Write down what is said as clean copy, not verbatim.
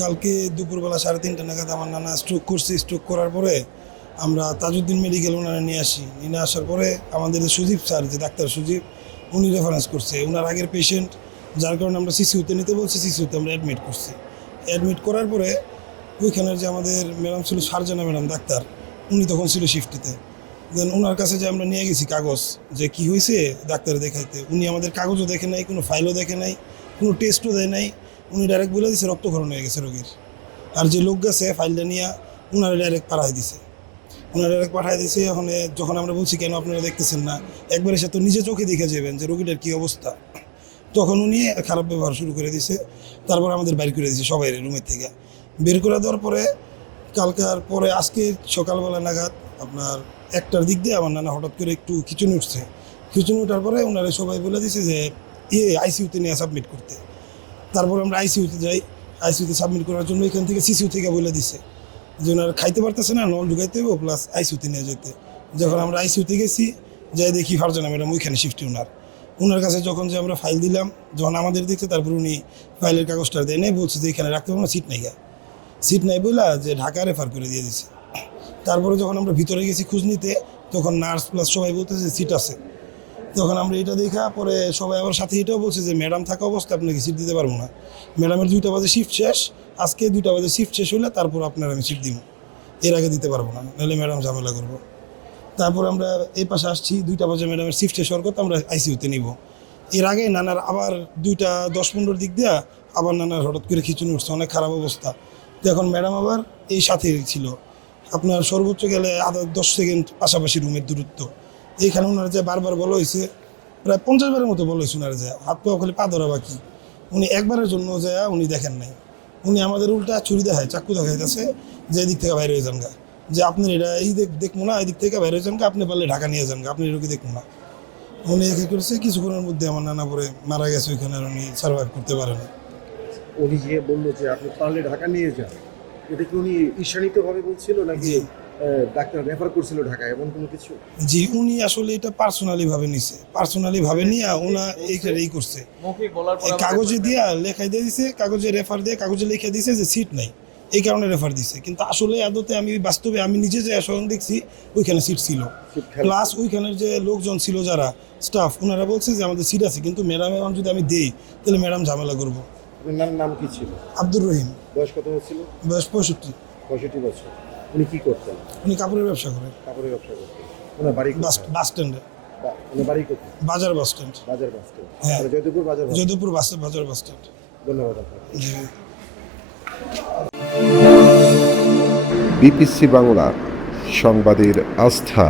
কালকে দুপুরবেলা 3:30 নাগাদ আমার নানা স্ট্রোক করছে। স্ট্রোক করার পরে আমরা তাজউদ্দিন মেডিকেল ওনারা নিয়ে আসি। নিয়ে আসার পরে আমাদের সুজীব স্যার, যে ডাক্তার সুজীব, উনি রেফারেন্স করছে ওনার আগের পেশেন্ট, যার কারণে আমরা সিসিউতে নিতে বলছি। সিসিউতে আমরা অ্যাডমিট করছি। অ্যাডমিট করার পরে ওইখানের যে আমাদের ম্যাডাম ছিল, সার্জনা ম্যাডাম ডাক্তার, উনি তখন ছিল শিফটিতে। দেন ওনার কাছে যে আমরা নিয়ে গেছি কাগজ যে কি হয়েছে ডাক্তারে দেখাইতে, উনি আমাদের কাগজও দেখে নাই, কোনো ফাইলও দেখে নাই, কোনো টেস্টও দেয় নাই। উনি ডাইরেক্ট বলে দিচ্ছে রক্তক্ষরণ হয়ে গেছে রোগীর। আর যে লোক গেছে ফাইলটা নিয়ে ওনারা ডাইরেক্ট পাঠাই দিছে। ওনারা ডাইরেক্ট পাঠাই দিছে। ওখানে যখন আমরা বলছি কেন আপনারা দেখতেছেন না, একবার এসে তো নিজে চোখে দেখে যাবেন যে রোগীটার কী অবস্থা, তখন উনি খারাপ ব্যবহার শুরু করে দিছে। তারপর আমাদের বাইর করে দিছে সবাই রুমের থেকে। বের করে দেওয়ার পরে কালকার পরে আজকে সকালবেলা নাগাদ আপনার 1টার দিক দিয়ে আমার নানা হঠাৎ করে একটু খিচুনি উঠছে। খিচুনি ওঠার পরে ওনারা সবাই বলে দিছে যে আইসিইউতে নিয়ে সাবমিট করতে। তারপর আমরা আইসিইউতে যাই। আইসিইউতে সাবমিট করার জন্য এখান থেকে সিসিউ থেকে বলে দিছে যে ওনারা খাইতে পারতেছে না, নল ঢুকাইতে হবে প্লাস আইসিইউতে নিয়ে যেতে। যখন আমরা আইসিইউতে গেছি, যাই দেখি ফারজানা ম্যাডাম ওইখানে শিফটি। ওনার কাছে যখন যে আমরা ফাইল দিলাম, যখন আমাদের দেখছে, তারপর উনি ফাইলের কাগজটা দেয় নেই, বলছে যে এখানে রাখতে পারবো না, সিট নাই। সিট নাই বলে যে ঢাকা রেফার করে দিয়ে দিছে। তারপরে যখন আমরা ভিতরে গেছি খোঁজ নিতে, তখন নার্স প্লাস সবাই বলতেছে সিট আছে। তখন আমরা এটা দেখা পরে সবাই আবার সাথে এটাও বলছে যে ম্যাডাম থাকা অবস্থায় আপনাকে সিট দিতে পারবো না। ম্যাডামের 2টা বাজে শিফট শেষ, আজকে 2টা বাজে শিফট শেষ হলে তারপর আপনার আমি সিট দিব, এর আগে দিতে পারবো না, নাহলে ম্যাডাম ঝামেলা করবো। তারপর আমরা এই পাশে আসছি, 2টা বাজে ম্যাডামের শিফট শেষ হওয়ার কথা আমরা আইসিইউতে নিব। এর আগে নানার আবার 2:10-15 দিক দিয়া আবার নানার হঠাৎ করে খিচুনি উঠছে, অনেক খারাপ অবস্থা। তো এখন ম্যাডাম আবার এই সাথে ছিল, আপনার সর্বোচ্চ গেলে 10 সেকেন্ড পাশাপাশি রুমের দূরত্ব। এইখানে ওনার যে বারবার বলা হয়েছে, প্রায় 50 বারের মতো বলা হয়েছে ওনার যে হাত পাওয়া খালি পা ধরা বাকি। উনি একবারের জন্য যায় উনি দেখেন নাই। উনি আমাদের উল্টা ছুরি দেখায়, চাকু দেখাইতেছে যে এদিক থেকে বাইরে হয়ে যান গা, যে আপনার এটা এই দেখবো না, এদিক থেকে বাইরে হয়ে যান গা, আপনি পারলে ঢাকা নিয়ে যান গা, আপনি এরকম দেখবো না। উনি একে করেছে, কিছুক্ষণের মধ্যে আমার নানা পরে মারা গেছে ওইখানে, আর উনি সার্ভাইভ করতে পারেন। উনি যে বললো যে আপনি পারলে ঢাকা নিয়ে যান, এটা কি উনি ঈর্ষান্বিতভাবে বলছিল নাকি ডাক্তার রেফার করছিল ঢাকা, এমন কোনো কিছু? জি, উনি আসলে এটা পার্সোনালি ভাবে নিছে, পার্সোনালি ভাবে নিয়ে ওনা এই করছে, কাগজে দিয়া লেখাই দিয়ে দিছে, কাগজে রেফার দিয়ে কাগজে লিখে দিছে যে সিট নাই, এই কারণে রেফার দিছে। কিন্তু আসলে আদতে আমি বাস্তবে আমি নিজে যে স্বয়ং দেখছি ওইখানে সিট ছিল, প্লাস ওইখানের যে লোকজন ছিল যারা স্টাফ, ওনারা বলছে যে আমাদের সিট আছে, কিন্তু ম্যাডামের যদি আমি দেই তাহলে ম্যাডাম ঝামেলা করবো। আপনার নাম কি ছিল? আব্দুর রহিম। বয়স কত হচ্ছিল? বয়স 65। 65 বছর। উনি কি করতেন? উনি কাপড়ের ব্যবসা করেন। কাপড়ের ব্যবসা করতেন। ওনার বাড়ি বাস স্ট্যান্ডে। ওনার বাড়ি কোথায়? বাজার বাস স্ট্যান্ড। বাজার বাস স্ট্যান্ড। হ্যাঁ, জয়দেবপুর বাজার। জয়দেবপুর বাজার বাস স্ট্যান্ড। ধন্যবাদ আপনাকে। জি। বিপিসি বাংলা, সংবাদের আস্থা।